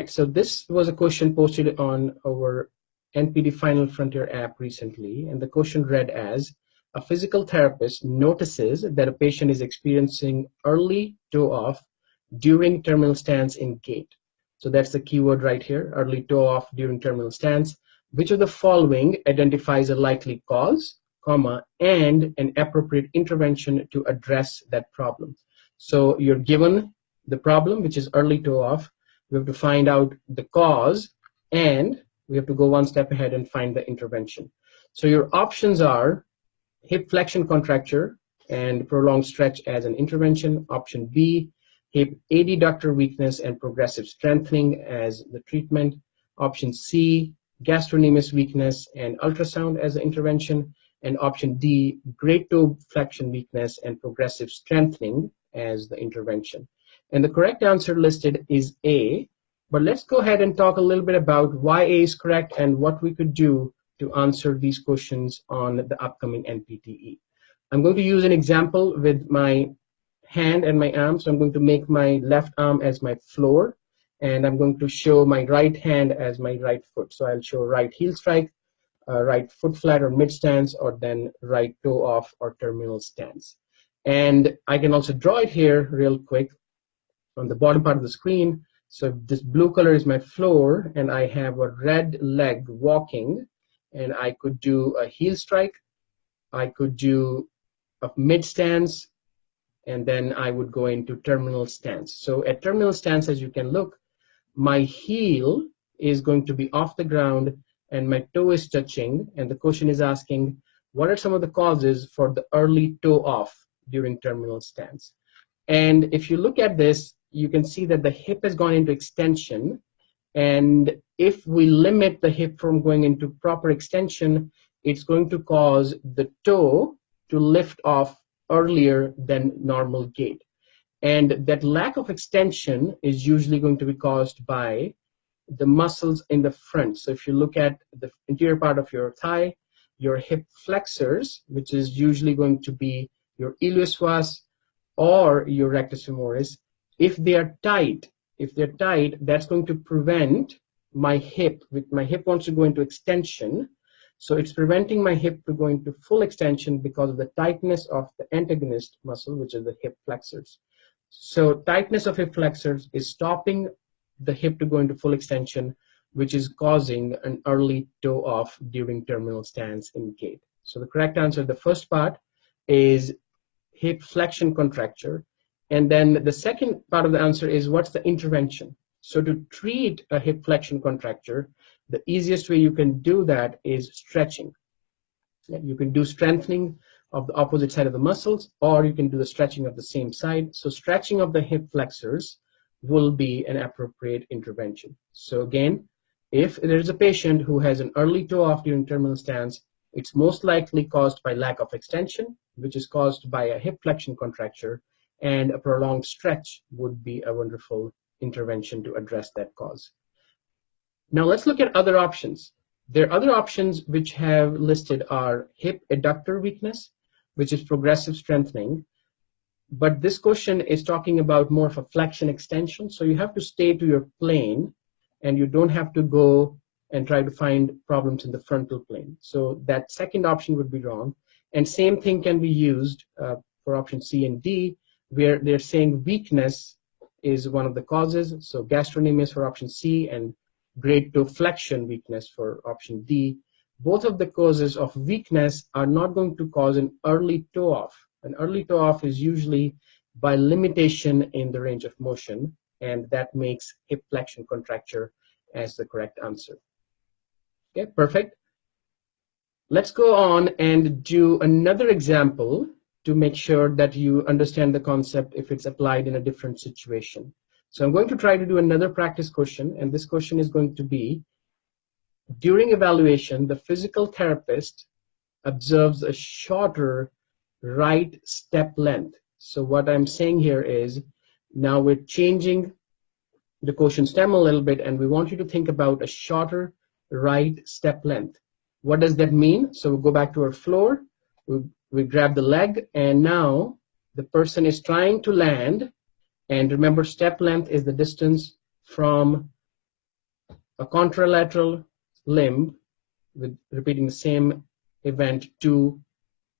right, so this was a question posted on our NPTE Final Frontier app recently, and the question read as, a physical therapist notices that a patient is experiencing early toe off during terminal stance in gait. So that's the keyword right here, early toe off during terminal stance. Which of the following identifies a likely cause, comma, and an appropriate intervention to address that problem? So you're given the problem, which is early toe off. We have to find out the cause, and we have to go one step ahead and find the intervention. So your options are hip flexion contracture and prolonged stretch as an intervention. Option B, hip adductor weakness and progressive strengthening as the treatment. Option C, gastrocnemius weakness and ultrasound as an intervention. And option D, great toe flexion weakness and progressive strengthening as the intervention. And the correct answer listed is A, but let's go ahead and talk a little bit about why A is correct and what we could do to answer these questions on the upcoming NPTE. I'm going to use an example with my hand and my arm. So I'm going to make my left arm as my floor, and I'm going to show my right hand as my right foot. So I'll show right heel strike, right foot flat or mid stance, or then right toe off or terminal stance. And I can also draw it here real quick on the bottom part of the screen. So this blue color is my floor, and I have a red leg walking, and I could do a heel strike, I could do a mid stance, and then I would go into terminal stance. So at terminal stance, as you can look, my heel is going to be off the ground and my toe is touching, and the question is asking, what are some of the causes for the early toe off during terminal stance? And if you look at this, you can see that the hip has gone into extension, and if we limit the hip from going into proper extension, it's going to cause the toe to lift off earlier than normal gait. And that lack of extension is usually going to be caused by the muscles in the front. So if you look at the interior part of your thigh, your hip flexors, which is usually going to be your iliopsoas or your rectus femoris, if they're tight, that's going to prevent my hip. My hip wants to go into extension, so it's preventing my hip to go into full extension because of the tightness of the antagonist muscle, which is the hip flexors. So tightness of hip flexors is stopping the hip to go into full extension, which is causing an early toe off during terminal stance in gait. So the correct answer, the first part, is hip flexion contracture. And then the second part of the answer is, what's the intervention? So to treat a hip flexion contracture, the easiest way you can do that is stretching. You can do strengthening of the opposite side of the muscles, or you can do the stretching of the same side. So stretching of the hip flexors will be an appropriate intervention. So again, if there's a patient who has an early toe off during terminal stance, it's most likely caused by lack of extension, which is caused by a hip flexion contracture, and a prolonged stretch would be a wonderful intervention to address that cause. Now let's look at other options. There are other options which have listed are hip adductor weakness, which is progressive strengthening. But this question is talking about more of a flexion extension. So you have to stay to your plane, and you don't have to go and try to find problems in the frontal plane. So that second option would be wrong. And same thing can be used for option C and D, where they're saying weakness is one of the causes. So gastrocnemius for option C and great toe flexion weakness for option D. Both of the causes of weakness are not going to cause an early toe off. An early toe off is usually by limitation in the range of motion, and that makes hip flexion contracture as the correct answer. Okay, perfect. Let's go on and do another example to make sure that you understand the concept if it's applied in a different situation. So I'm going to try to do another practice question, and this question is going to be, during evaluation, the physical therapist observes a shorter right step length. So what I'm saying here is, now we're changing the quotient stem a little bit, and we want you to think about a shorter right step length. What does that mean? So we'll go back to our floor, we grab the leg, and now the person is trying to land, and remember, step length is the distance from a contralateral limb with repeating the same event to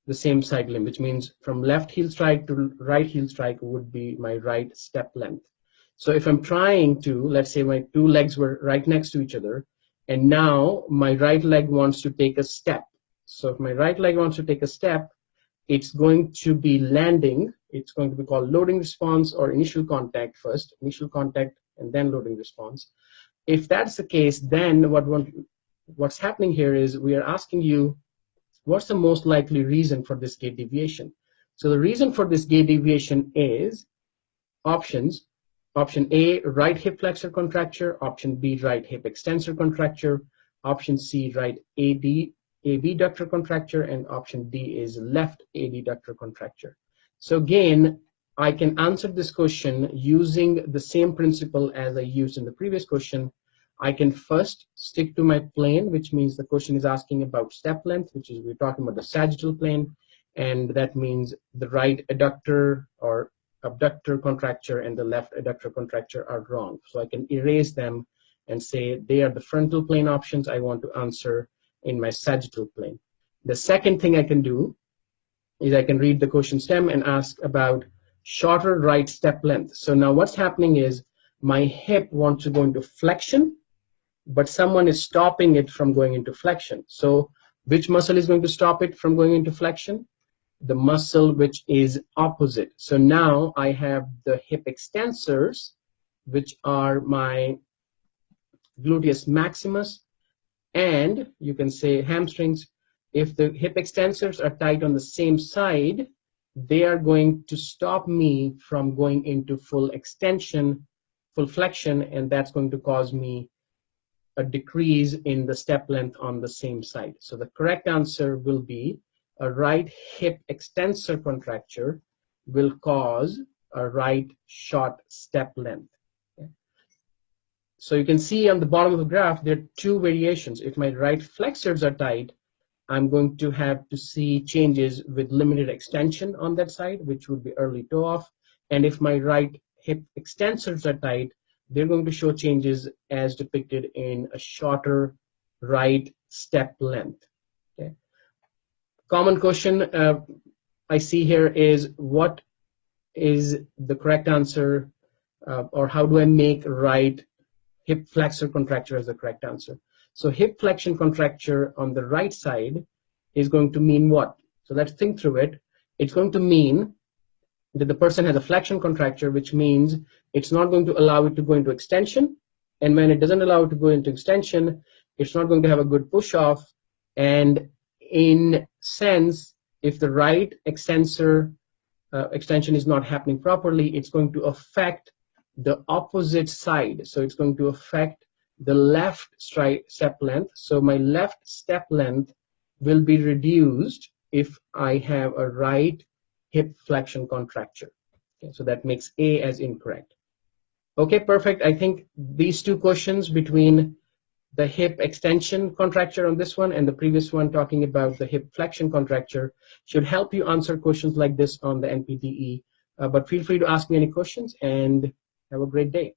the same side limb, which means from left heel strike to right heel strike would be my right step length. So if I'm trying to, let's say my two legs were right next to each other, and now my right leg wants to take a step. So if my right leg wants to take a step, it's going to be landing. It's going to be called loading response or initial contact first, initial contact and then loading response. If that's the case, then what's happening here is we are asking you, what's the most likely reason for this gait deviation? So the reason for this gait deviation is options. Option A, right hip flexor contracture. Option B, right hip extensor contracture. Option C, right AB abductor contracture. And option D is left adductor contracture. So again, I can answer this question using the same principle as I used in the previous question. I can first stick to my plane, which means the question is asking about step length, which is we're talking about the sagittal plane, and that means the right adductor or abductor contracture and the left adductor contracture are wrong. So I can erase them and say they are the frontal plane options I want to answer in my sagittal plane. The second thing I can do is I can read the question stem and ask about shorter right step length. So now what's happening is my hip wants to go into flexion, but someone is stopping it from going into flexion. So which muscle is going to stop it from going into flexion? The muscle which is opposite. So now I have the hip extensors, which are my gluteus maximus, and you can say hamstrings. If the hip extensors are tight on the same side, they are going to stop me from going into full extension, full flexion, and that's going to cause me a decrease in the step length on the same side. So the correct answer will be a right hip extensor contracture will cause a right short step length. Okay. So you can see on the bottom of the graph, there are two variations. If my right flexors are tight, I'm going to have to see changes with limited extension on that side, which would be early toe off. And if my right hip extensors are tight, they're going to show changes as depicted in a shorter right step length. Okay. Common question I see here is, what is the correct answer, or how do I make right hip flexor contracture as the correct answer? So hip flexion contracture on the right side is going to mean what? So let's think through it. It's going to mean that the person has a flexion contracture, which means it's not going to allow it to go into extension. And when it doesn't allow it to go into extension, it's not going to have a good push off. And in sense, if the right extensor extension is not happening properly, it's going to affect the opposite side. So it's going to affect the left step length. So my left step length will be reduced if I have a right hip flexion contracture. Okay, so that makes A as incorrect. Okay, perfect. I think these two questions between the hip extension contracture on this one and the previous one talking about the hip flexion contracture should help you answer questions like this on the NPTE. But feel free to ask me any questions and have a great day.